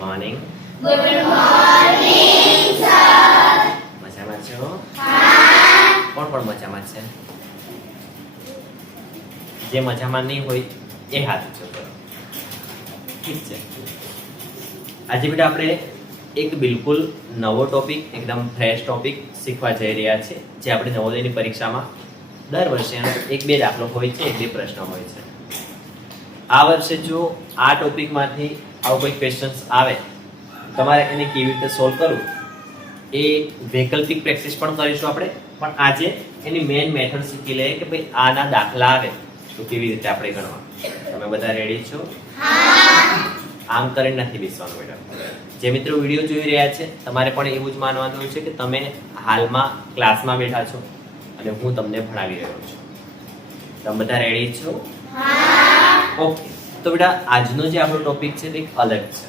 Morning. Good morning sir. મજામાં છો? હા. કોણ કોણ મજામાં છે? જે મજામાં નહીં હોય એ હાથ ઊંચો કરો. ઠીક છે. આજે બેટા આપણે એક બિલકુલ નવો ટોપિક, એકદમ ફ્રેશ ટોપિક શીખવા જઈ રહ્યા છે, જે આપણે નવોદયની પરીક્ષામાં દર વર્ષે એક બે દાખલો હોય છે, એક બે પ્રશ્ન હોય છે. આ વર્ષે જો આ ટોપિકમાંથી આવો કોઈ ક્વેશ્ચન્સ આવે, તમારે એને કેવી રીતે સોલ્વ કરવું એ વૈકલ્પિક પ્રેક્ટિસ પણ કરીશું આપણે, પણ આજે એની મેઇન મેથડ શીખી લઈએ કે ભાઈ આના દાખલા આવે તો કેવી રીતે આપણે ગણવા. તમે બધા રેડી છો? આમ કરીને નથી બેસવાનું બેટા. જે મિત્રો વિડીયો જોઈ રહ્યા છે, તમારે પણ એવું જ માનવાનું છે કે તમે હાલમાં ક્લાસમાં બેઠા છો અને હું તમને ભણાવી રહ્યો છું. તમે બધા રેડી છો? ઓકે. તો બેટા આજનો જે આપણો ટોપિક છે તે અલગ છે.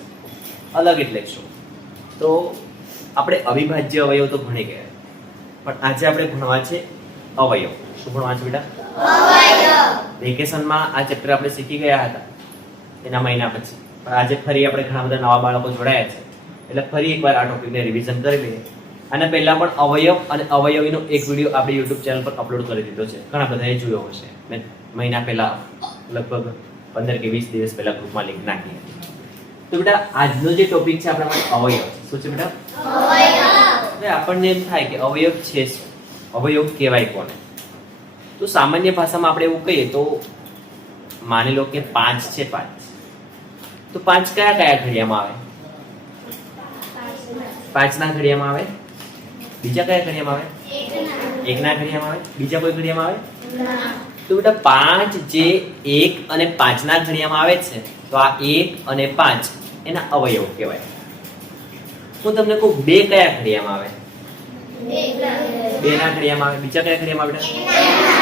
અલગ એટલે શું? તો આપણે અવિભાજ્ય અવયવ તો ભણી ગયા, પણ આજે આપણે ભણવા છે અવયવ. શું ભણવા છે બેટા? અવયવ. વેકેશનમાં આ ચેપ્ટર આપણે શીખી ગયા હતા એના મહિના પછી, પણ આજે ફરી આપણે ઘણા બધા નવા બાળકો જોડાયા છે, એટલે ફરી એકવાર આ ટોપિકને રિવિઝન કરી લઈએ. અને પહેલા પણ અવયવ અને અવયવીનો એક વિડીયો આપણે YouTube ચેનલ પર અપલોડ કરી દીધો છે, ઘણા બધાએ જોયો હશે. મેં મહિના પહેલા લગભગ 15 કે 20 દિવસ પહેલા ગ્રુપમાં લિંક નાખી હતી. તો બેટા આજનો જે ટોપિક છે આપણા માટે અવયવ. શું છે બેટા? અવયવ. હવે આપણને એમ થાય કે અવયવ છે શું? અવયવ કહેવાય કોને? તો સામાન્ય ભાષામાં આપણે એવું કહીએ તો માની લો કે 5 છે. 5 તો 5 કયા કયા ઘડિયામાં આવે? 5 ના ઘડિયામાં આવે. બીજા કયા ઘડિયામાં આવે? 1 ના ઘડિયામાં આવે. બીજા કોઈ ઘડિયામાં આવે? તો બેટા 5 જે 1 અને 5 ના ઘડિયામાં આવે છે, તો આ 1 અને 5 એના અવયવ કહેવાય. હું તમને કહું 2 કયા ઘડિયામાં આવે? 2 ના ઘડિયામાં આવે. બીજા કયા ઘડિયામાં આવે?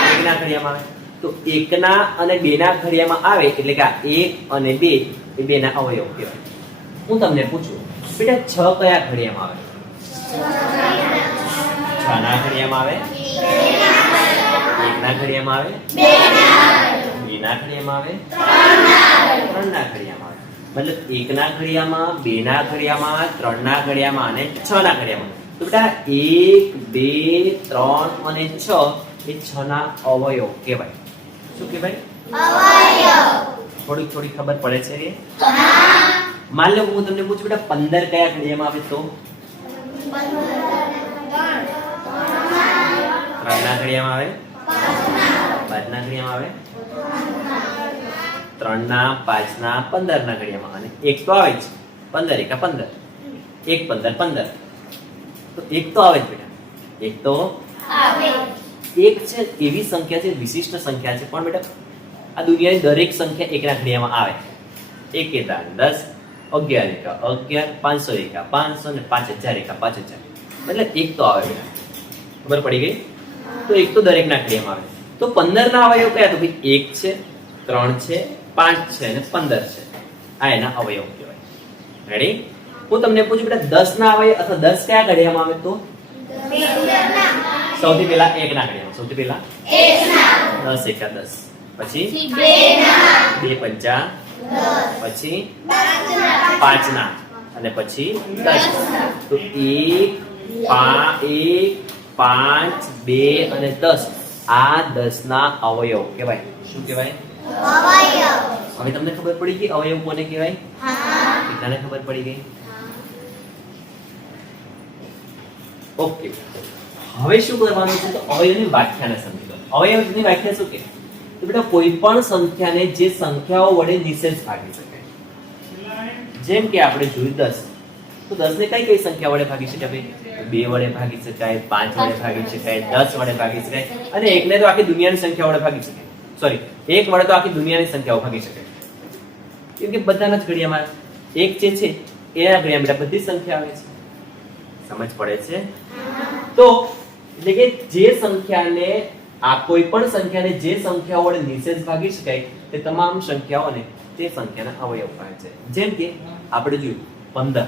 1 ના ઘડિયામાં આવે. તો 1 ના અને 2 ના ઘડિયામાં આવે એટલે કે આ 1 અને 2 એ 2 ના અવયવ કહેવાય. હું તમને પૂછું બેટા 6 કયા ઘડિયામાં આવે? 6 ના ઘડિયામાં આવે. 1 ના ઘડિયામાં આવે. 2 ના ઘડિયામાં આવે. 3 ના ઘડિયામાં આવે. મતલબ 1 ના ઘડિયામાં, 2 ના ઘડિયામાં, 3 ના ઘડિયામાં અને 6 ના ઘડિયામાં. તો બેટા 1, 2, 3 અને 6 એ 6 ના અવયવ કહેવાય. શું કહેવાય? અવયવ. થોડી ખબર પડે છે કે? માન લો હું તમને પૂછું બેટા 15 કયા ઘડિયામાં આવે? તો 3 ના ઘડિયામાં આવે. 5 ના ઘડિયામાં આવે. 3 ના, 5 ના, 15 ના ઘડિયામાં. અને 1 તો આવે જ. 15 એકા 15. 1 15 15. તો 1 તો આવે જ બેટા. 1 તો આવે. 1 છે એવી સંખ્યા છે, વિશિષ્ટ સંખ્યા છે, પણ બેટા આ દુનિયાની દરેક સંખ્યા 1 ના ઘડિયામાં આવે. 1 એકા 10, 11 એકા 11, 500 એકા 500 ને 5000 એકા 5000. એટલે 1 તો આવે બેટા. ખબર પડી ગઈ? તો 1 તો દરેક ના ઘડિયામાં આવે. તો 15 ના અવયવ કયા? તો ભાઈ 1 છે, 3 છે, 5 છે અને 15 છે. આ એના અવયવ કહેવાય. રેડી? હું તમને પૂછું બેટા 10 ના અવયવ અથવા 10 કયા ઘડિયામાં આવે? તો સૌથી પહેલા 1 ના ઘડિયામાં. સૌથી પહેલા 10 એકા 10, પછી 2 પંચા 10, પછી 5 ના અને પછી 10. તો 1, 5, 2 અને 10 આ 10 ના અવયવ કહેવાય. શું કહેવાય? અવયવ. હવે તમને ખબર પડી ગઈ અવયવ કોને કહેવાય? કેટલાને ખબર પડી ગઈ? ઓકે. હવે શું કરવાનું છે? તો અવયવની વ્યાખ્યાને સમજી લો. અવયવની વ્યાખ્યા શું કે? તો બેટા કોઈ પણ સંખ્યાને જે સંખ્યાઓ વડે નિશેષ ભાગી શકાય. જેમ કે આપણે જોયું 10. તો 10 ને કઈ સંખ્યા વડે ભાગી શકાય? 2 વડે ભાગી શકાય, 5 વડે ભાગી શકાય, 10 વડે ભાગી શકાય, અને 1 ને તો આખી દુનિયાની સંખ્યા વડે ભાગી શકાય. સોરી, 1 વડે તો આખી દુનિયાની સંખ્યાઓ ભાગી શકાય. કેમ કે બધાના જ ઘડિયામાં 1 જે છે એના ઘડિયામાં બધી સંખ્યા આવે છે. સમજ પડે છે? તો એટલે કે જે સંખ્યાને આ કોઈ પણ સંખ્યાને જે સંખ્યાઓ વડે નિશેષ ભાગી શકાય તે તમામ સંખ્યાઓને તે સંખ્યાના અવયવ કહે છે. જેમ કે આપણે જોયું 15.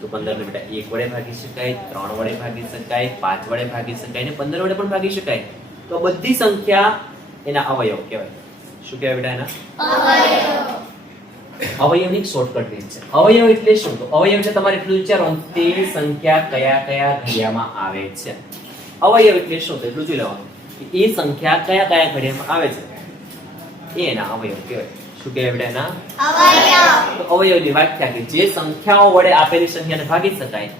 તો 15 ને બેટા 1 વડે ભાગી શકાય, 3 વડે ભાગી શકાય, 5 વડે ભાગી શકાય અને 15 વડે પણ ભાગી શકાય. તો બધી સંખ્યા એના અવયવ કહેવાય. શું કહેવાય બેટા? એના અવયવ. અવયવની શોર્ટકટ રીત છે. અવયવ એટલે શું? તો અવયવ એટલે તમારે એટલું વિચારવાનું તે સંખ્યા કયા કયા ઘડિયામાં આવે છે. અવયવ એટલે શું? તો એટલું જોઈ લેવાનું કે એ સંખ્યા કયા કયા ઘડિયામાં આવે છે એ એના અવયવ કહેવાય. શું કહેવાય બેટા એના? તો અવયવની વ્યાખ્યા કે જે સંખ્યાઓ વડે આપેલી સંખ્યાને ભાગી શકાય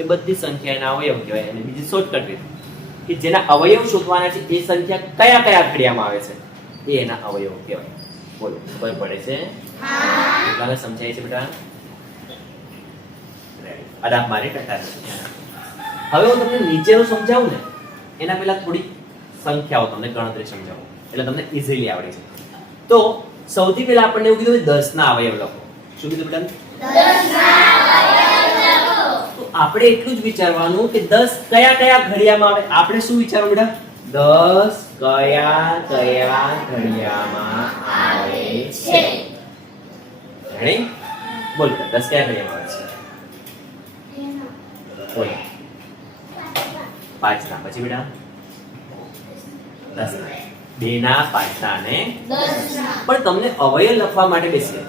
એ બધી સંખ્યા એના અવયવ કહેવાય. અને બીજી શોર્ટકટ રીત કે જેના અવયવ શોધવાના છે એ સંખ્યા કયા કયા ઘડિયામાં આવે છે એ એના અવયવ કહેવાય. બોલો ખબર પડે છે? હા. સમજાય છે બેટા? અડાપ મારી ટકા. હવે હું તમને નીચેનું સમજાવું ને એના પહેલા થોડી સંખ્યાઓ તમને ગણતરી સમજાવું એટલે તમને ઈઝીલી આવડી જાય. તો સૌથી પહેલા આપણને એવું કીધું કે 10 ના અવયવ લખો. શું કીધું બેટા? 10 ના અવયવ લખો. તો આપણે એટલું જ વિચારવાનું કે 10 કયા કયા ઘડિયામાં આવે. આપણે શું વિચારવું બેટા? 10 કયા કયા ઘડિયામાં આવે છે. રેડી? બોલ 10 કયા ઘડિયામાં આવે છે? બોલ 5 ના. પછી બેટા 10 ના. 2 ના, 5 ના અને 10 ના. પણ તમને અવયવ લખવા માટે બેસીએ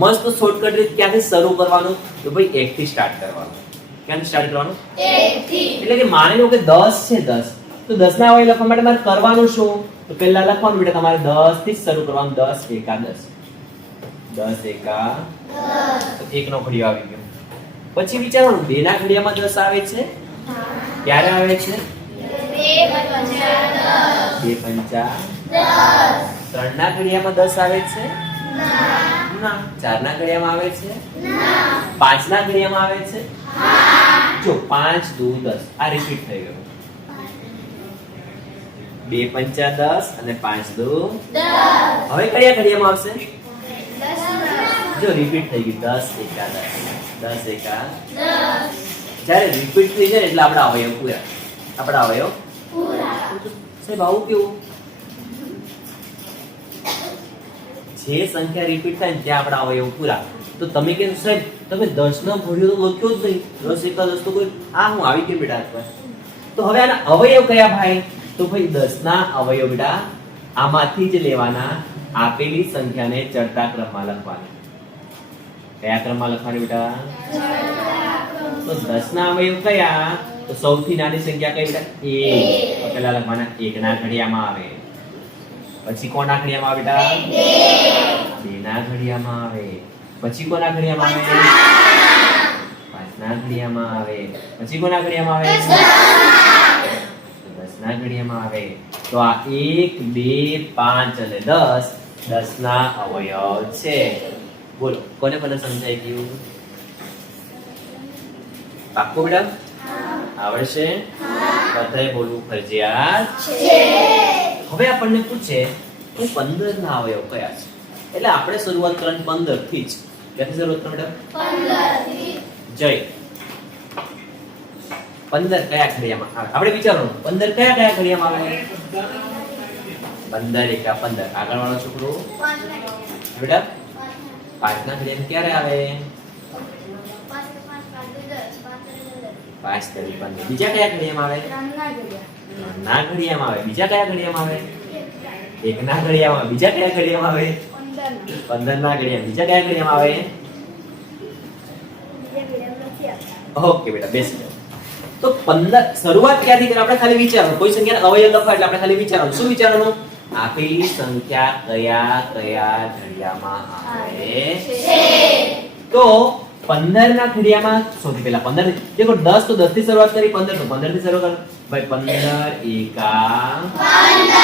મસ્ત શોર્ટકટ રીત ક્યાંથી શરૂ કરવાનું? તો ભાઈ 1 થી સ્ટાર્ટ કરવાનું. ક્યાંથી સ્ટાર્ટ કરવાનું? 1 થી. એટલે કે માની લો કે 10 છે 10 તો 10 ના અવયવ લખવા માટે મારે કરવાનું શું? તો પહેલા લખવાનું બેટા તમારે 10 થી શરૂ કરવાનું. 10 એકા 10. 10 એકા 10. તો 1 નો ઘડિયો આવી ગયો. પછી વિચારવાનું 2 ના ઘડિયામાં 10 આવે છે. ક્યારે આવે છે? 2 પંચા 10. 3 ના ઘડિયામાં 10 આવે છે? ના. 4 ના ઘડિયામાં આવે છે? ના. 5 ના ઘડિયામાં આવે છે? હા. જો 5 2 10 આ રિપીટ થઈ ગયું. 2 પંચા 10 અને 5 2 10. હવે કયા ઘડિયામાં આવશે? 10. જો રિપીટ થઈ ગઈ. 10 એકા 10. 10 એકા 10. જ્યારે રિપીટ થઈ જાય એટલે આપણા અવયવ પૂરા. આપણા અવયવ પૂરા. સાહેબ આવું કેવું? જે સંખ્યા રિપીટ થાય ને ત્યાં આપણા અવયવ પૂરા. તો તમે કહો સાહેબ તમે 10 નો ઘડિયો તો લખ્યો જ નહીં. 10 એકા 10 તો કોઈ આ હું આવી ગયો બેટા અથવા. તો હવે આના અવયવ કયા ભાઈ? તો ભાઈ 10 ના અવયવ બેટા આમાંથી જ લેવાના. આપેલી સંખ્યાને ચડતા ક્રમમાં લખવાની. કયા ક્રમમાં લખવાની બેટા? તો 10 ના અવયવ કયા? તો સૌથી નાની સંખ્યા કઈ બેટા? 1. તો પહેલા લખવાના 1 ના ઘડિયામાં આવે. પછી કોના ઘડિયામાં આવે બેટા? 2 ના ઘડિયામાં આવે. પછી કોના ઘડિયામાં આવે? 5 ના ઘડિયામાં આવે. પછી કોના ઘડિયામાં આવે? 10 ના ઘડિયામાં આવે. તો આ 1 2 5 અને 10 10 ના અવયવ છે. બોલો કોને કોને સમજાઈ ગયું? પાક્કું બેટા? આવડશે? બધાએ બોલવું ફરજિયાત છે. હવે આપણને પૂછે કે 15 ના અવયવ કયા છે? એટલે આપણે શરૂઆત કરવાની 15 થી જ. ક્યાંથી શરૂઆત કરવાની બેટા? 15 થી. જય 15 કયા ઘડિયામાં આવે? આપણે વિચારવાનું 15 કયા કયા ઘડિયામાં આવે? 15 એકા 15. આગળ વાળો છોકરો બેટા 5 ના ઘડિયામાં ક્યારે આવે? 5 તરી 15. બીજા કયા ઘડિયામાં આવે? 3 ના ઘડિયામાં આવે. બીજા કયા ઘડિયામાં આવે? 1 ના ઘડિયામાં. બીજા કયા ઘડિયામાં આવે? 15 ના ઘડિયામાં. બીજા કયા ઘડિયામાં આવે? ઓકે બેટા બેસી જાઓ. તો 15 શરૂઆત ક્યાંથી કરી? આપણે ખાલી વિચારવાનું. કોઈ સંખ્યાનો અવયવ લખવા એટલે આપણે ખાલી વિચારવાનું. શું વિચારવાનું? આપેલી સંખ્યા કયા કયા ઘડિયામાં આવે છે. તો 15 ના ઘડિયામાં સૌથી પહેલા 15 દેખો 10 તો 10 થી શરૂઆત કરી. 15 તો 15 થી શરૂ કરો ભાઈ. 15 એકા 15.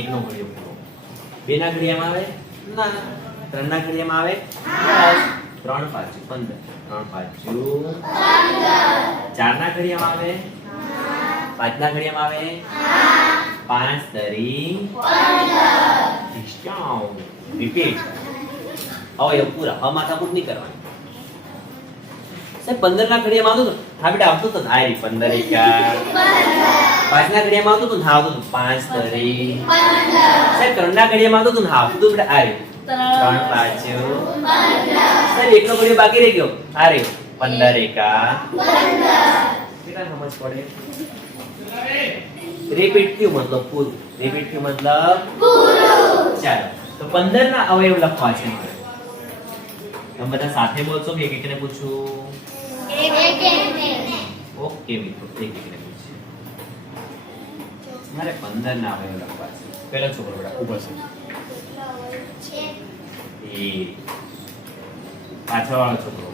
1 નો ઘડિયો પૂરો. 2 ના ઘડિયામાં આવે? ના. 3 ના ઘડિયામાં આવે? હા. 3 5 15. 3 5 15. 4 ના ઘડિયામાં આવે? હા. 5 ના ઘડિયામાં આવે? હા. 5 તરી 15. રિપીટ. અવયવ પૂરા. હવે માથાકૂટ નહીં કરવાની. સાહેબ 15 ના ઘડિયામાં આવતું હતું? હા બેટા આવતું હતું. આ 15 એકા 5 ના ઘડિયામાં આવતું હતું? હા આવતું હતું. 5 તરી 15. સાહેબ 3 ના ઘડિયામાં આવતું હતું? હા આવતું હતું બેટા. આ 3 5 15. સાહેબ 1 નો ઘડિયો બાકી રહી ગયો. આ 15 એકા 15. કેટલા સમજ પડે? રિપીટ થયું મતલબ પૂરું. રિપીટ થયું મતલબ પૂરું. ચાલો તો 15 ના અવયવ લખવા છે. તમે બધા સાથે બોલશો કે એક એકને પૂછું? ઓકે મિત્રો, એક એકને પૂછીએ. મારે 15 ના અવયવ લખવા છે. પહેલો છોકરો બેટા ઊભો છે. એ પાછળવાળો છોકરો.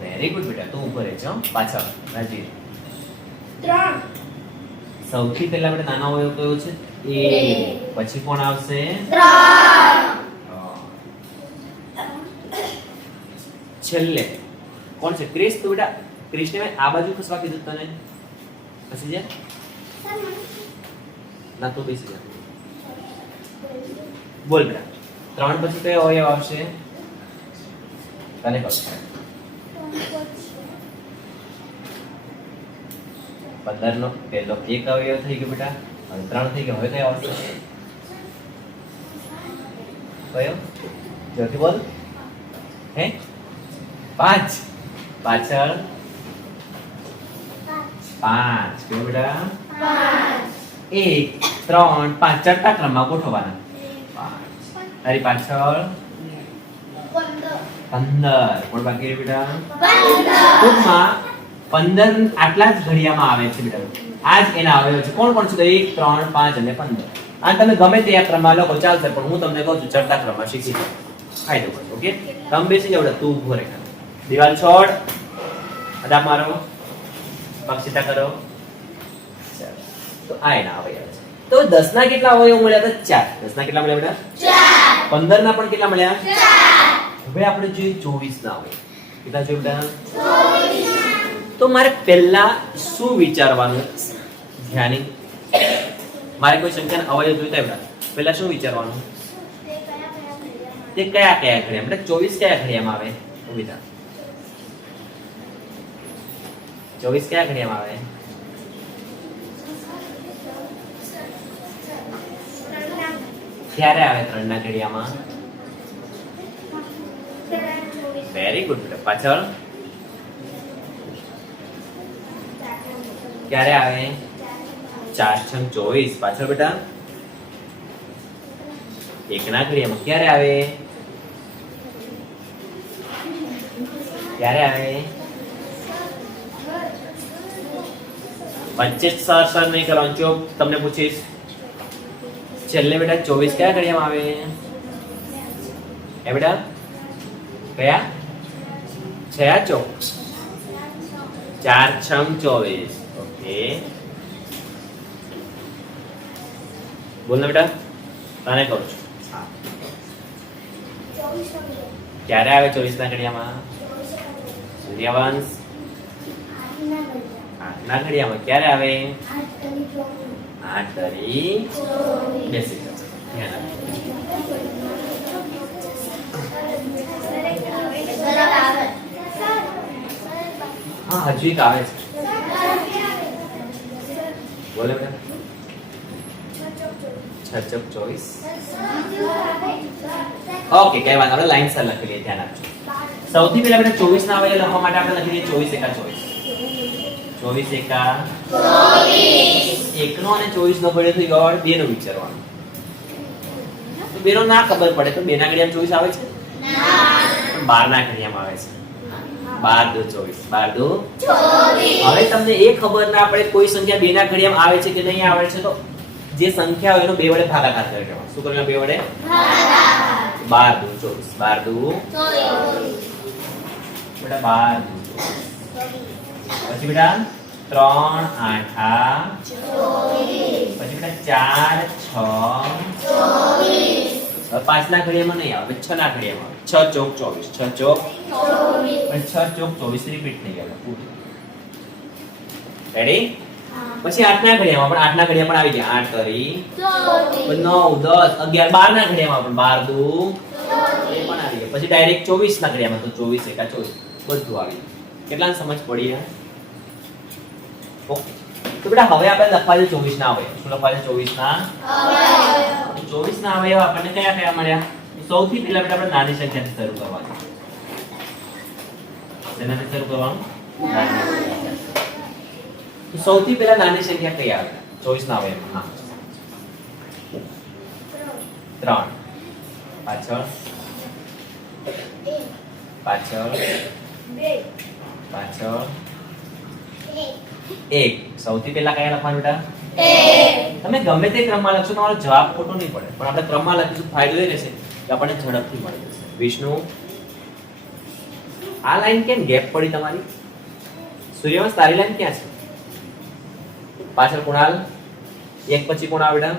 વેરી ગુડ બેટા, તું ઊભો રહેજો પાછળ. રાજી. સૌથી પહેલા બેટા નાનો અવયવ કયો છે? એ. પછી કોણ આવશે? છેલ્લે કોણ છે? ક્રિસ. તો બેટા ક્રિસને મેં આ બાજુ ખસવા કીધું તને. ખસી જા. ના તો બેસી જા. બોલ બેટા, 3 પછી કયો અવયવ આવશે? તને કહો. 15 નો પહેલો એક અવયવ થઈ ગયો બેટા. હવે 3 થઈ ગયો. હવે કયો આવશે? કયો? જોરથી બોલ. હે? 5. પાછળ 5. કયો બેટા? 1 3 5 ચડતા ક્રમમાં ગોઠવવાના. 5. તારી પાછળ 15. કોણ બાકી રહ્યું બેટા? ટૂંકમાં 15 આટલા જ ઘડિયામાં આવે છે બેટા. આ જ એના અવયવ છે. કોણ કોણ છે? 1 3 5 અને 15. આ તમે ગમે તે આ ક્રમમાં લખો ચાલશે, પણ હું તમને કહું છું ચડતા ક્રમમાં શીખી જાઓ. ફાયદો પડે. ઓકે, તમે બેસી જાવ બેટા. તું ઊભો રહે. દિવાલ છોડ. અદા મારો. પગ સીધા કરો. ચાલો. તો આ એના અવયવ છે. તો 10 ના કેટલા અવયવ મળ્યા હતા? 4. 10 ના કેટલા મળ્યા બેટા? 4. 15 ના પણ કેટલા મળ્યા? 4. હવે આપણે જોઈએ 24 ના અવયવ. કેટલા જોઈએ બેટા? 24. તો મારે પહેલા શું વિચારવાનું? ધ્યાની. મારે કોઈ સંખ્યાના અવયવ જોઈતા બેટા, પહેલા શું વિચારવાનું? તે કયા કયા ઘડિયામાં? બેટા 24 કયા ઘડિયામાં આવે? ઊભી થા. 24 કયા ઘડિયામાં આવે? ક્યારે આવે 3 ના ઘડિયામાં? વેરી ગુડ બેટા. પાછળ ક્યારે આવે? 4 6 24. પાછળ બેટા 1 ના ઘડિયામાં ક્યારે આવે? ક્યારે આવે? વચ્ચે સર નહીં કરવાનું. જો તમને પૂછીશ છેલ્લે બેટા 24 કયા ઘડિયામાં આવે? એ બેટા કયા? 6 ચોક 4 6 24. ઓકે, બોલ ને બેટા. તને કહું છું. હા, ક્યારે આવે 24 ના ઘડિયામાં? સૂર્યવંશ 8 ના ઘડિયામાં ક્યારે આવે? 8 તરી. બેસી જાઓ. ધ્યાન આપો. હા, હજુ એક આવે છે. બોલે બેટા. 6 ચોક 24. ઓકે, કઈ વાત આપણે લાઈન સર લખી લઈએ. ધ્યાન આપજો. સૌથી પહેલા બેટા 24 ના અવયવ લખવા માટે આપણે લખી દઈએ 24 એકા 24. 24 એકા 24. 1 નો અને 24 નો પડ્યો તો ગોળ 2 નો વિચારવાનું. તો 2 નો ના ખબર પડે તો 2 ના ઘડિયામાં 24 આવે છે? ના. 12 ના ઘડિયામાં આવે છે. 12 2 24. 12 2 24. હવે તમને એ ખબર ના પડે કોઈ સંખ્યા 2 ના ઘડિયામાં આવે છે કે નહીં આવે છે, તો જે સંખ્યા હોય એનો 2 વડે ભાગાકાર કરી દેવાનો. શું કરવાનું? 2 વડે ભાગાકાર. 12 2 24. 12 2 બેટા 12 2 24. પછી બેટા 3 8 24. પછી બેટા 4 6 24. હવે 5 ના ઘડિયામાં નહીં આવે, 6 ના ઘડિયામાં આવે. 6 ચોક 24. 6 ચોક 24. અને 6 ચોક 24 રિપીટ થઈ ગયા. રેડી? પછી 8 ના ઘડિયામાં પણ 8 ના ઘડિયામાં આવી ગયા. 8 તરી 9 10 11 12 ના ઘડિયામાં પણ 12 2 એ પણ આવી ગયા. પછી ડાયરેક્ટ 24 ના ઘડિયામાં તો 24 એકા 24 બધું આવી ગયું. કેટલાને સમજ પડી? ઓકે, તો બેટા હવે આપણે લખવા છે 24 ના અવયવ. શું લખવા છે? 24 ના અવયવ. 24 ના અવયવ આપણને કયા કયા મળ્યા? સૌથી પહેલા બેટા આપણે નાની સંખ્યાથી શરૂ કરવાનું. શેનાથી શરૂ કરવાનું? તો સૌથી પહેલા નાની સંખ્યા કઈ આવે 24 ના અવયવમાં? હા, 3. પાછળ પાછળ પાછળ 1. સૌથી પહેલા કયા લખવાનું બેટા? તમે ગમે તે ક્રમમાં લખશો તમારો જવાબ ખોટો નહીં પડે, પણ આપણે ક્રમમાં લખીશું ફાયદો એ રહેશે કે આપણને ઝડપથી મળી જશે. વિષ્ણુ, આ લાઈન કેમ ગેપ પડી તમારી? સૂર્યવંશ, તારી લાઈન ક્યાં છે? પાછળ કુણાલ, 1 પછી કોણ આવે બેટા?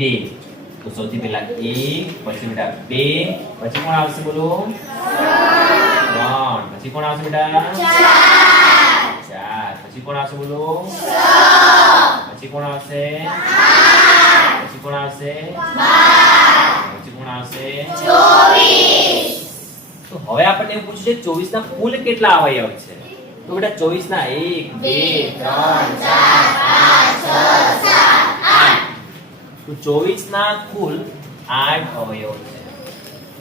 2. તો સૌથી પહેલા 1 પછી બેટા 2 પછી કોણ આવશે બોલો? 3 પછી કોણ આવશે બેટા? 4 પછી કોણ આવશે બોલો? 6 પછી કોણ આવશે? 8 પછી કોણ આવશે? 12 પછી કોણ આવશે? 24. તો હવે આપણને એવું પૂછ્યું છે 24 ના કુલ કેટલા અવયવ છે? તો બેટા 24 ના 1 2 3 4 5 6 7 8. તો 24 ના કુલ 8 અવયવ છે.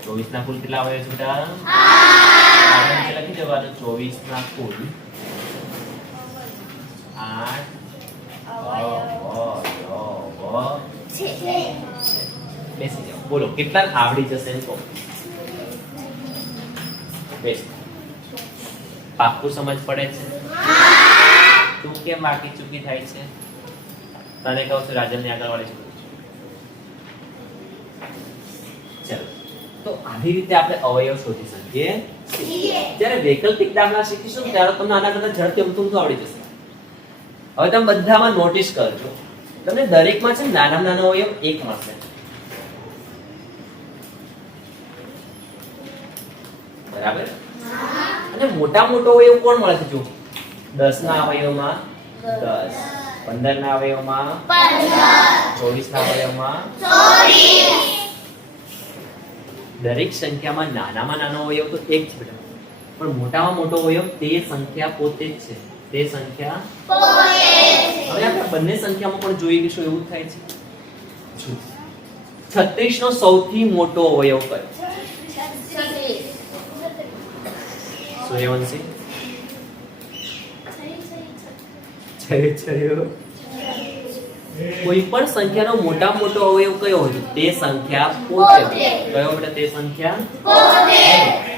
24 ના કુલ કેટલા અવયવ છે બેટા? 8. લખી દેવાનું 24 ના કુલ 8 અવયવ છે. બેસી જાઓ. બોલો કેટલા આવડી જશે એમ કહો. બેસ. પાક્કું સમજ પડે છે? તું કેમ બાકી ચૂકી થાય છે? તને કહું છું રાજનની આગળ વાળી છું. ચલો, તો આવી રીતે આપણે અવયવ શોધી શકીએ. જ્યારે વૈકલ્પિક દાખલા શીખીશું ત્યારે તમને આના કરતા ઝડપથી અમથું આવડી જશે. હવે તમે બધામાં નોટિસ કરજો, તમને દરેકમાં છે નાનામાં નાનો અવયવ 1 મળશે. બરાબર? અને મોટા મોટો અવયવ કોણ મળે છે? જો 10 ના અવયવમાં 10, 15 ના અવયવમાં 15, 24 ના અવયવમાં 24. દરેક સંખ્યામાં નાનામાં નાનો અવયવ તો 1 છે બેટા, પણ મોટામાં મોટો અવયવ તે સંખ્યા પોતે જ છે. તે સંખ્યા પોતે છે. હવે આપણે બંને સંખ્યામાં પણ જોઈ લઈશું. એવું થાય છે 36 નો સૌથી મોટો અવયવ કયો? સૂર્યવંશી, કોઈ પણ સંખ્યાનો મોટામાં મોટો અવયવ કયો હોય? તે સંખ્યા પોતે. કયો બેટા? તે સંખ્યા પોતે.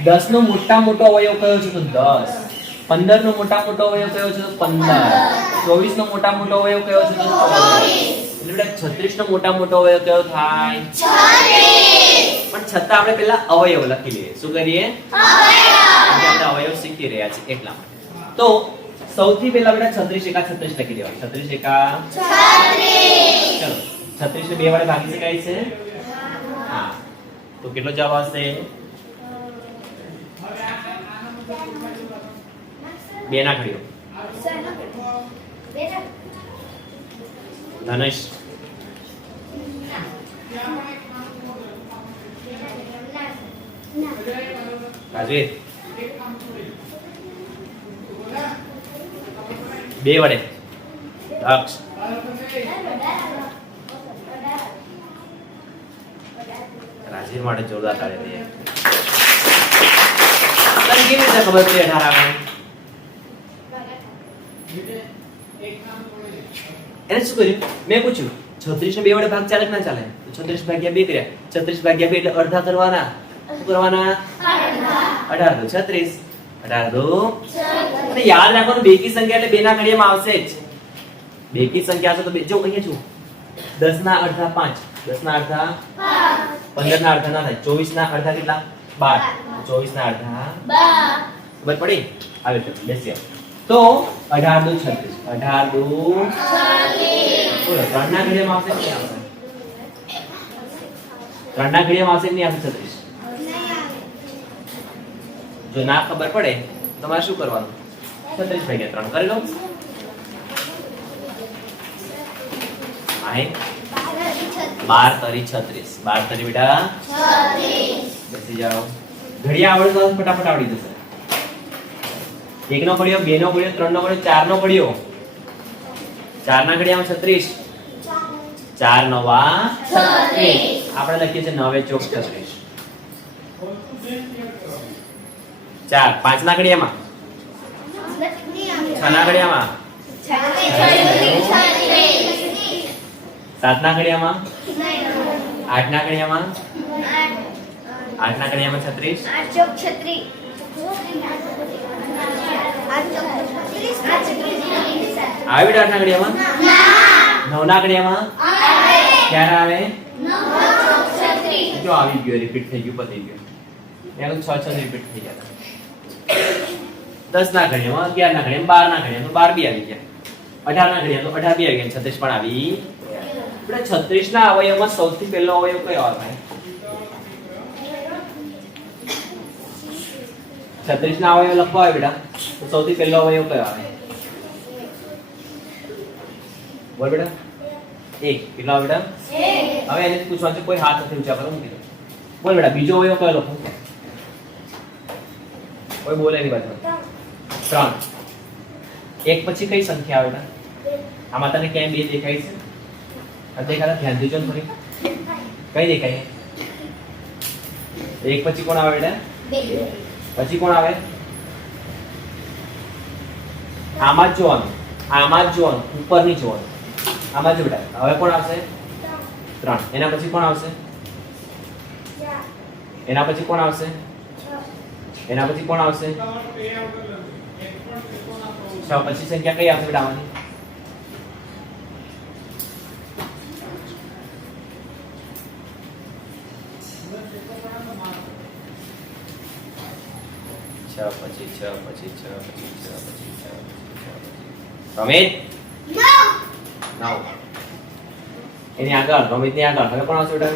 10 નો મોટા મોટો અવયવ કયો છે? તો 10. 15 નો મોટા મોટો અવયવ કયો છે? તો 15. 24 નો મોટા મોટો અવયવ કયો છે? તો 24. એટલે બેટા 36 નો મોટા મોટો અવયવ કયો થાય? 36. પણ છતાં આપણે પહેલા અવયવ લખી લઈએ. શું કરીએ? અવયવ. આપણે અવયવ શીખી રહ્યા છીએ એટલા માટે. તો સૌથી પહેલા બેટા 36 એકા 36 લખી દેવાનું. 36 એકા 36. ચલો 36 ને 2 વડે ભાગી શકાય છે? હા. તો કેટલો જવાબ આવશે? 2 ના ઘડીઓ. ધનેશ, રાજવીર, 2 વડે. દક્ષ, રાજવીર માટે જોરદાર તાળી દઈએ. તને કેવી રીતે ખબર પડી 18 આવવાની? એને શું કર્યું? મેં પૂછ્યું 36 ને 2 વડે ભાગ ચાલે કે ના ચાલે? તો 36 ભાગ્યા 2 કર્યા. 36 ભાગ્યા 2 એટલે અડધા કરવાના. શું કરવાના? 18 દુ 36. 18 દુ 36. અને યાદ રાખવાનું બેકી સંખ્યા એટલે 2 ના ઘડિયામાં આવશે જ. બેકી સંખ્યા હશે તો જો અહીંયા જુઓ 10 ના અડધા 5, 10 ના અડધા 5, 15 ના અડધા ના થાય. 24 ના અડધા કેટલા? 12. 24 ના અડધા 12. ખબર પડી? આવે છે બેસી આવો. તો 18 દુ 36. 18 દુ 36. બોલો 3 ના ઘડિયામાં આવશે કે નહીં આવશે? 3 ના ઘડિયામાં આવશે કે નહીં આવશે 36? જો ના ખબર પડે તમારે શું કરવાનું? 36 ભાગ્યા 3 કરી લો. આહે 12 તરી 36. 12 તરી બેટા 36. બેસી જાઓ. ઘડિયા આવડે તો ફટાફટ આવડી જશે. 1 નો ઘડિયો, 2 નો ઘડિયો, 3 નો ઘડિયો, 4 નો ઘડિયો. 4 ના ઘડિયામાં 36. 4 નવા 36. આપણે લખીએ છીએ 9 ચોક 36. 4 5 ના ઘડિયામાં 6 ના ઘડિયામાં 7 ના ઘડિયામાં 8 ના ઘડિયામાં 8 ના ઘડિયામાં 36 8 ચોક 36 આવે બેટા 8 ના ઘડિયામાં 9 ના ઘડિયામાં ક્યારે આવે જો આવી ગયો રિપીટ થઈ ગયું પતી ગયું એનું 6 રિપીટ થઈ ગયા 10 ના ઘડિયામાં 11 ના ઘડિયામાં 12 ના ઘડિયામાં તો 12 બી આવી ગયા 18 ના ઘડિયામાં તો 18 બી આવી ગયા 36 પણ આવી બેટા 36 ના અવયવમાં સૌથી પહેલો અવયવ કયો આવે 36 ના અવયવ લખવા આવે બેટા તો સૌથી પહેલો અવયવ કયો આવે બોલ બેટા 1 કેટલો આવે બેટા હવે એને પૂછવાનું છે કોઈ હાથ નથી ઊંચા કરો મૂકી દો બોલ બેટા બીજો અવયવ કયો લખું કોઈ બોલે નહીં બાજુમાં 3 એક પછી કઈ સંખ્યા આવે બેટા આમાં તને ક્યાંય બે દેખાય છે દેખાતા ધ્યાન દેજો થોડી કઈ દેખાય એક પછી કોણ આવે બેટા પછી કોણ આવે આમાં જ જોવાનું ઉપરની જોવાનું આમાં જ બેટા હવે કોણ આવશે 3 એના પછી કોણ આવશે એના પછી કોણ આવશે એના પછી કોણ આવશે 6 પછી સંખ્યા કઈ આવશે બેટા આમાંથી પછી રમેશ 9 એની આગળ રમેશ ની આગળ હવે કોણ આવશે બેટા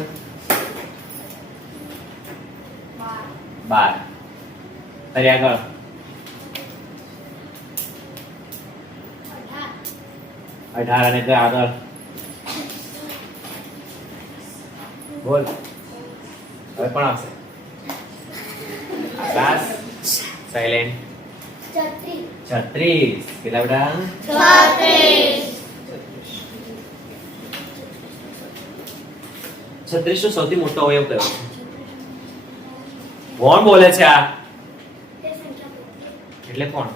12 તારી આગળ 18 અને તે આગળ બોલ હવે કોણ આવશે આકાશ સાયલેન્ટ 36 કેટલા બેટા 36 નો સૌથી મોટો અવયવ કયો છે કોણ બોલે છે આ એટલે કોણ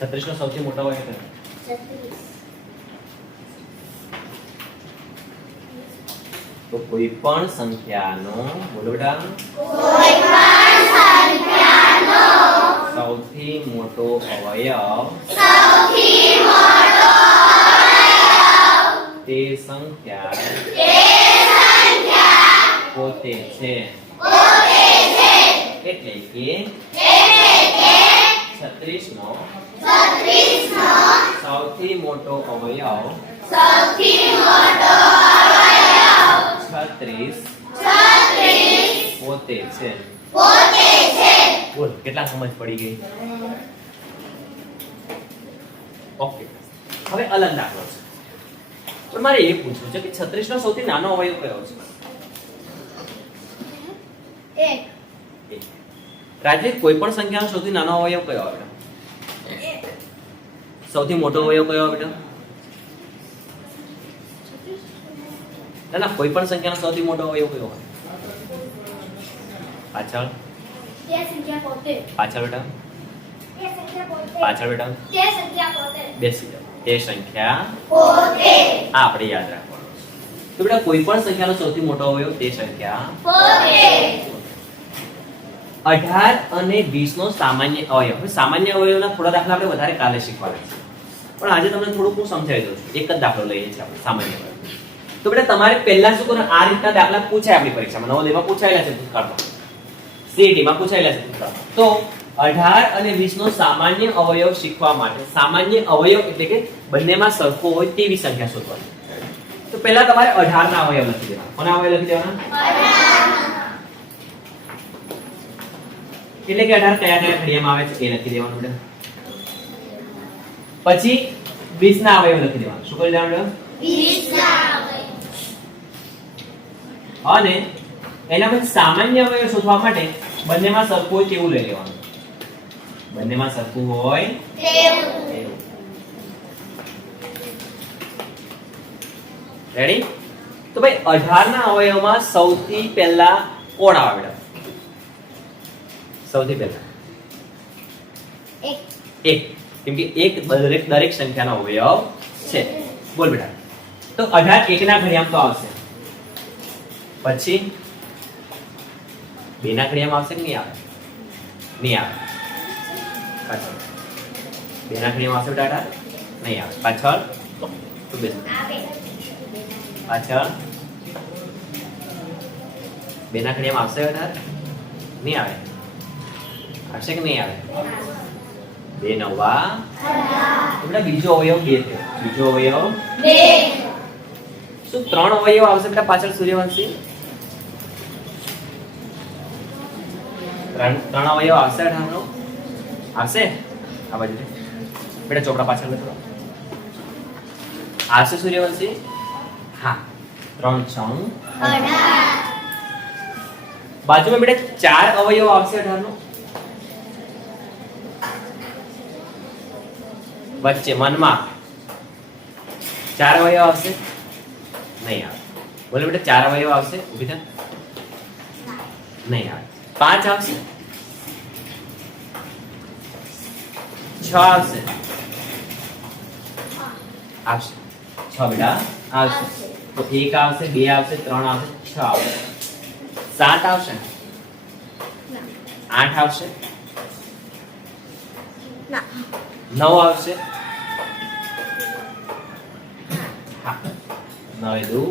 36 નો સૌથી મોટો અવયવ કયો તો કોઈ પણ સંખ્યાનો બોલો બેટા સૌથી મોટો અવયવ તે સંખ્યા પોતે છે એટલે કે 36 નો સૌથી મોટો અવયવ 36 પોતે છે બોલ કેટલા સમજ પડી ગઈ ઓકે હવે અલગ દાખલો છે પણ મારે એ પૂછવું છે કે 36 નો સૌથી નાનો અવયવ કયો છે રાજવી કોઈ પણ સંખ્યાનો સૌથી નાનો અવયવ કયો આવે સૌથી મોટો અવયવ કયો આવે બેટા ના કોઈ પણ સંખ્યાનો સૌથી મોટો અવયવ કયો હોય પાછળ બેટા બેસી જાઓ તે સંખ્યા આપણે યાદ રાખવાનું છે તો બેટા કોઈ પણ સંખ્યાનો સૌથી મોટો અવયવ તે સંખ્યા 18 અને 20 નો સામાન્ય અવયવ સામાન્ય અવયવના થોડા દાખલા આપણે વધારે કાલે શીખવાના છે પણ આજે તમને થોડુંક હું સમજાવી દઉં છું એક જ દાખલો લઈએ છીએ આપણે સામાન્ય અવયવ તો બેટા તમારે પહેલા શું કરવાનું આ રીતના દાખલા પૂછાય આપણી પરીક્ષામાં નવોદયમાં પૂછાયેલા છે ભૂતકાળમાં સીઈટી માં પૂછાયેલા છે ભૂતકાળમાં તો 18 અને 20 નો સામાન્ય અવયવ શીખવા માટે સામાન્ય અવયવ એટલે કે બંનેમાં સરખો હોય તેવી સંખ્યા શોધવાની તો પહેલા તમારે 18 ના અવયવ લખી દેવાના કોના અવયવ લખી દેવાના એટલે કે 18 કયા કયા ઘડિયામાં આવે છે એ લખી દેવાનું બેટા પછી 20 ના અવયવ લખી દેવાના શું કરી દેવાનું અને એના પછી સામાન્ય અવયવ શોધવા માટે બંનેમાં સરખું હોય તેવું લઈ લેવાનું બંનેમાં સરખું હોય તેવું રેડી તો ભાઈ 18 ના અવયવમાં સૌથી પહેલા કોણ આવે બેટા સૌથી પહેલા એક કેમ કે એક દરેક સંખ્યાનો અવયવ છે બોલ બેટા તો 18 એકના ઘડિયામાં તો આવશે. પછી 2 ના ઘડિયામાં આવશે કે નહીં આવે? નહીં આવે. પાછળ 2 ના ઘડિયામાં આવશે બેટા 18? નહીં આવે. પાછળ તો બે પાછળ 2 ના ઘડિયામાં આવશે બેટા? નહીં આવે. આવશે કે નહીં આવે? 2 નવા 18. બેટા બીજો અવયવ 2 થયો. બીજો અવયવ 2. શું 3 અવયવ આવશે બેટા પાછળ સૂર્યવંશી? 3 અવયવ આવશે 18 નો? આવશે? આ બાજુ બેટા ચોપડા પાછળ બેઠો. આવશે સૂર્યવંશી? હા. 3 6 18. બાજુમાં બેટા 4 અવયવ આવશે 18 નો? વચ્ચે મનમાં 4 અવયવ આવશે? નહીં આવે. બોલો બેટા 4 અવયવ આવશે? ઊભી થા. નહીં આવે. 5 આવશે? 6 આવશે? આવશે. 6 બેટા આવશે. તો 1 આવશે, 2 આવશે, 3 આવશે, 6 આવશે. 7 આવશે? 8 આવશે? 9 આવશે? હા. 9 2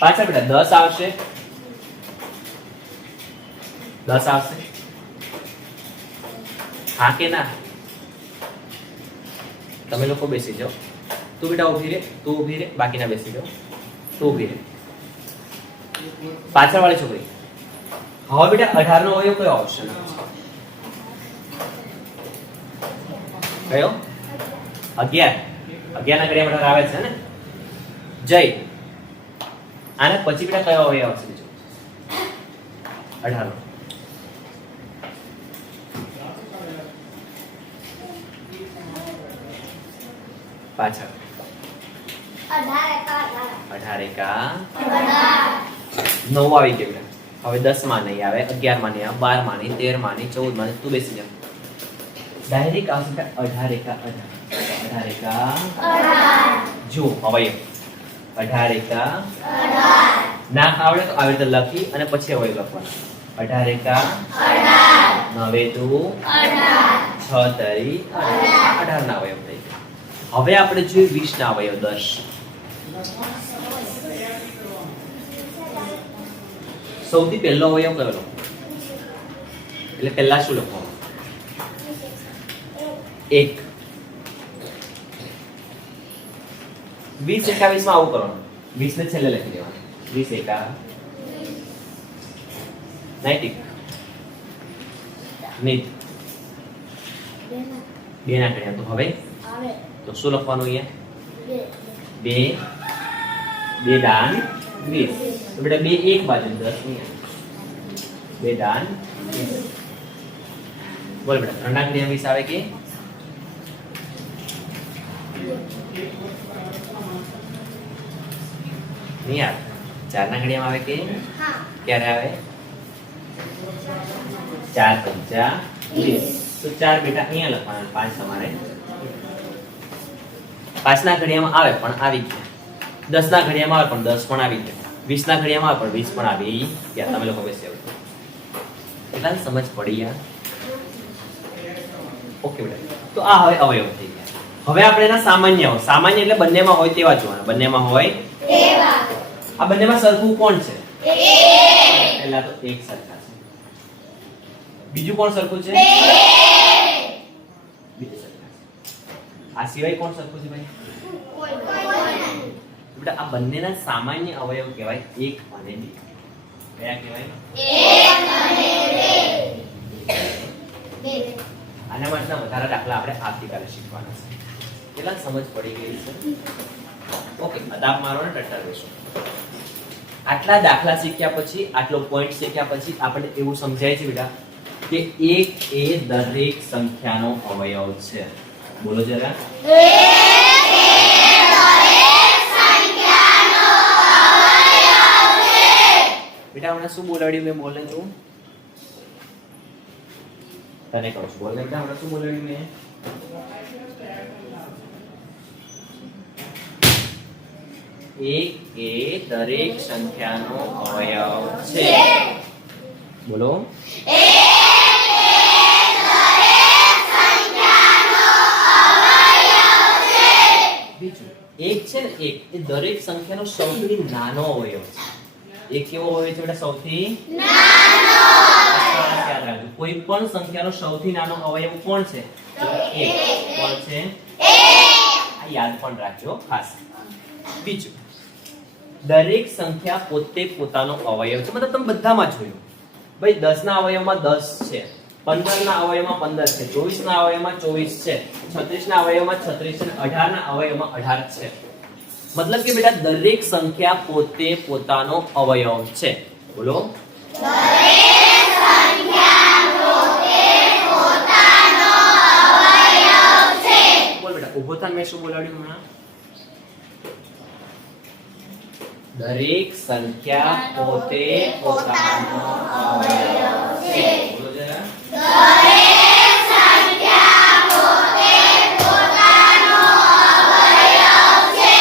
પાછળ બેટા 10 આવશે? 10 આવશે? હા કે ના? તમે લોકો બેસી જાઓ. તું બેટા ઊભી રે, તું ઊભી રે, બાકીના બેસી જાઓ. તું ઊભી રે. પાછળ વાળી છોકરી. હવે બેટા 18 નો અવયવ કયો ઓપ્શન છે? કયો? 11. 11 ના ઘડિયામાં 18 આવે છે ને? જય. આને પછી બેટા કયો અવયવ આવશે બીજો? 18 નો. પાછળ 18 એકા 9 આવી ગયું. હવે 10 માં નહીં આવે, 11 માં નહીં આવે, 12 માં નહીં, 13 માં નહીં, 14 માં નહીં. તું બેસી જા. ડાયરેક્ટ આવશે 18 એકા 18. 18 એકા 18. જો અવયવ 18 એકા 18. ના આવડે તો આવી રીતે લખી અને પછી અવયવ લખવાનો. 18 એકા 18. 9 2 18. 6 તરી 18 ના અવયવ થઈ ગયા. હવે આપણે જોઈએ 20 ના અવયવ 10. સૌથી પહેલો અવયવ કયો લખો? એટલે પહેલા શું લખવાનું? 1. 20 21 માં આવું કરવાનું. 20 ને છેલ્લે લખી દેવાનું. 20 એકા 90. નહીં 2 ના ઘડિયા. તો હવે તો શું લખવાનું અહીંયા? 2 2 દાન 20. તો બેટા 2 એક બાજુ 10 નહીં. 2 દાન 20. બોલ બેટા 3 ના ઘડિયા 20 આવે કે? નહીં આવે. 4 ના ઘડિયામાં આવે કે? ક્યારે આવે? 4 5 20. તો 4 બેટા અહીંયા લખવાના. 5 તમારે 5 ના ઘડિયામાં આવે પણ આવી ગયા. 10 ના ઘડિયામાં આવે પણ 10 પણ આવી ગયા. 20 ના ઘડિયામાં આવે પણ 20 પણ આવી ગયા. તમે લોકો બેસી આવો. એટલા સમજ પડી યાર. ઓકે બેટા. તો આ હવે અવયવ થઈ ગયા. હવે આપણે એના સામાન્ય હોય. સામાન્ય એટલે બંનેમાં હોય તેવા જોવાના. બંનેમાં હોય તેવા. આ બંનેમાં સરખું કોણ છે? પહેલા તો 1 સરખા છે. બીજું કોણ સરખું છે? 2. બીજું સરખા છે. આ સિવાય કોણ સરખું છે ભાઈ? બેટા આ બંનેના સામાન્ય અવયવ કહેવાય 1 અને 2. કયા કહેવાય? 1 અને 2. આના માટેના વધારે દાખલા આપણે આવતીકાલે શીખવાના છે. કેટલા સમજ પડી ગઈ છે? ઓકે, અદાબ મારો ને ટટ્ટર બેસો. આટલા દાખલા શીખ્યા પછી, આટલો પોઈન્ટ શીખ્યા પછી આપણે એવું સમજાય છે બેટા કે 1 એ દરેક સંખ્યાનો અવયવ છે. બોલો જરા. 1 એ દરેક સંખ્યાનો અવયવ છે. બેટા હમણાં શું બોલાડ્યું મેં? બોલે તું તને કહું છું. બોલ બેટા હમણાં શું બોલાડ્યું મેં? એક એ દરેક સંખ્યાનો અવયવ છે. બોલો. બીજું એક છે ને એક એ દરેક સંખ્યાનો સૌથી નાનો અવયવ છે. એક કેવો અવયવ છે બેટા? સૌથી નાનો. યાદ રાખજો, કોઈ પણ સંખ્યાનો સૌથી નાનો અવયવ કોણ છે? એક. કોણ છે? આ યાદ પણ રાખજો ખાસ. બીજું, દરેક સંખ્યા પોતે પોતાનો અવયવ છે. મતલબ તમે બધામાં જોયું ભાઈ 10 ના અવયવમાં 10 છે, 15 ના અવયવમાં 15 છે, 24 ના અવયવમાં 24 છે, 36 ના અવયવમાં 36 છે, 18 ના અવયવમાં 18 છે. મતલબ કે બેટા દરેક સંખ્યા પોતે પોતાનો અવયવ છે. બોલો. દરેક સંખ્યા પોતે પોતાનો અવયવ છે. બોલ બેટા, ઊભો થાને મેં શું બોલાવ્યું હમણાં? દરેક સંખ્યા પોતે પોતાનો અવયવ છે. બોલો જરા. દરેક સંખ્યા પોતે પોતાનો અવયવ છે.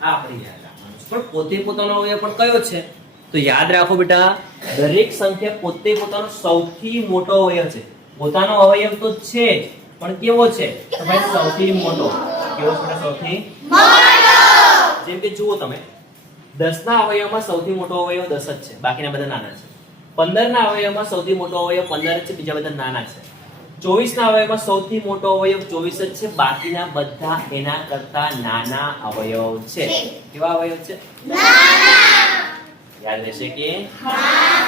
આ આપણે યાદ રાખવાનું છે. પણ પોતે પોતાનો અવયવ પણ કયો છે? તો યાદ રાખો બેટા, દરેક સંખ્યા પોતે પોતાનો સૌથી મોટો અવયવ છે. પોતાનો અવયવ તો છે જ, પણ કેવો છે? તો ભાઈ સૌથી મોટો. કેવો છે બેટા? સૌથી મોટો. જેમ કે જુઓ તમે, 10 ના અવયવમાં સૌથી મોટો અવયવ 10 જ છે, બાકીના બધા નાના છે. 15 ના અવયવમાં સૌથી મોટો અવયવ 15 જ છે, બીજા બધા નાના છે. 24 ના અવયવમાં સૌથી મોટો અવયવ 24 જ છે, બાકીના બધા એના કરતા નાના અવયવ છે. કેવા અવયવ છે? નાના. યાદ રહેશે કે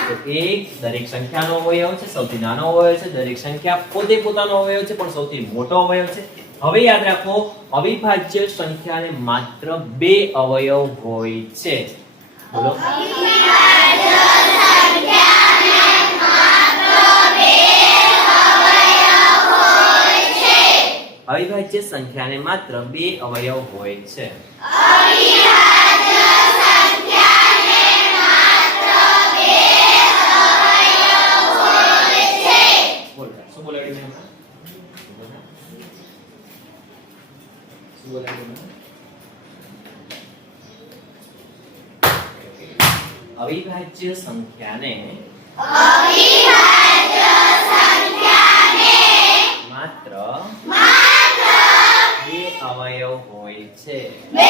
તો એક દરેક સંખ્યાનો અવયવ છે, સૌથી નાનો અવયવ છે. દરેક સંખ્યા પોતે પોતાનો અવયવ છે, પણ સૌથી મોટો અવયવ છે. હવે યાદ રાખો, અવિભાજ્ય સંખ્યાને માત્ર 2 અવયવ હોય છે. બોલો. અવિભાજ્ય સંખ્યાને માત્ર 2 અવયવ હોય છે. અવિભાજ્ય સંખ્યાને માત્ર 2 અવયવ હોય છે. અવિભાજ્ય સંખ્યાને માત્ર 2 અવયવ હોય છે. બોલ. શું બોલાવ્યું મેં હમણાં? શું બોલાવ્યું મેં? અવિભાજ્ય સંખ્યાને અવિભાજ્ય સંખ્યાને માત્ર માત્ર 2 અવયવ હોય છે. 2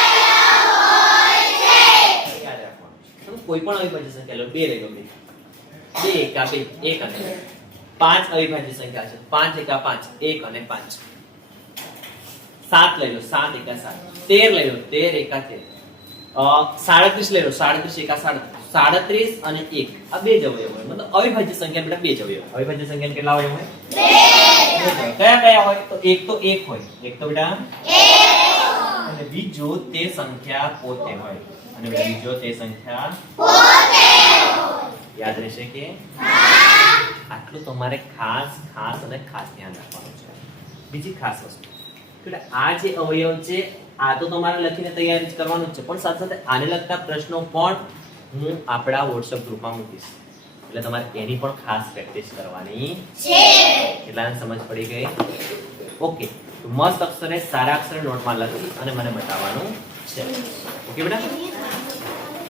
અવયવ હોય છે. યાદ રાખવાનું. તમે કોઈ પણ અવિભાજ્ય સંખ્યા લો, 2 લઈ લો. 2 એકા 2, 1 અને 5 અવિભાજ્ય સંખ્યા છે. 5 એકા 5, 1 અને 5. 7 લઈ લો, 7 એકા 7. 13 લઈ લો, 13 એકા 13. 37 લઈ લો, 37 એકા 37 અને 1. આ 2 જ અવયવ હોય. મતલબ અવિભાજ્ય સંખ્યા બેટા 2 જ અવયવ. અવિભાજ્ય સંખ્યા કેટલા અવયવ હોય? 2. કયા કયા હોય? તો એક તો 1 હોય. એક તો બેટા 1. અને બીજો તે સંખ્યા પોતે હોય. અને બેટા બીજો તે સંખ્યા પોતે યાદ રહેશે કે આટલું તમારે ખાસ અને ખાસ ધ્યાન રાખવાનું છે. બીજી ખાસ વસ્તુ કે આ જે અવયવ છે આ તો તમારે લખીને તૈયારી જ કરવાનું જ છે, પણ સાથે સાથે આને લગતા પ્રશ્નો પણ હું આપણા WhatsApp ગ્રુપમાં મૂકીશ, એટલે તમારે એની પણ ખાસ પ્રેક્ટિસ કરવાની છે. કેટલાને સમજ પડી ગઈ? ઓકે, તો મસ્ત અક્ષરે સારા અક્ષરે નોટમાં લખી અને મને બતાવવાનું છે. ઓકે બેટા.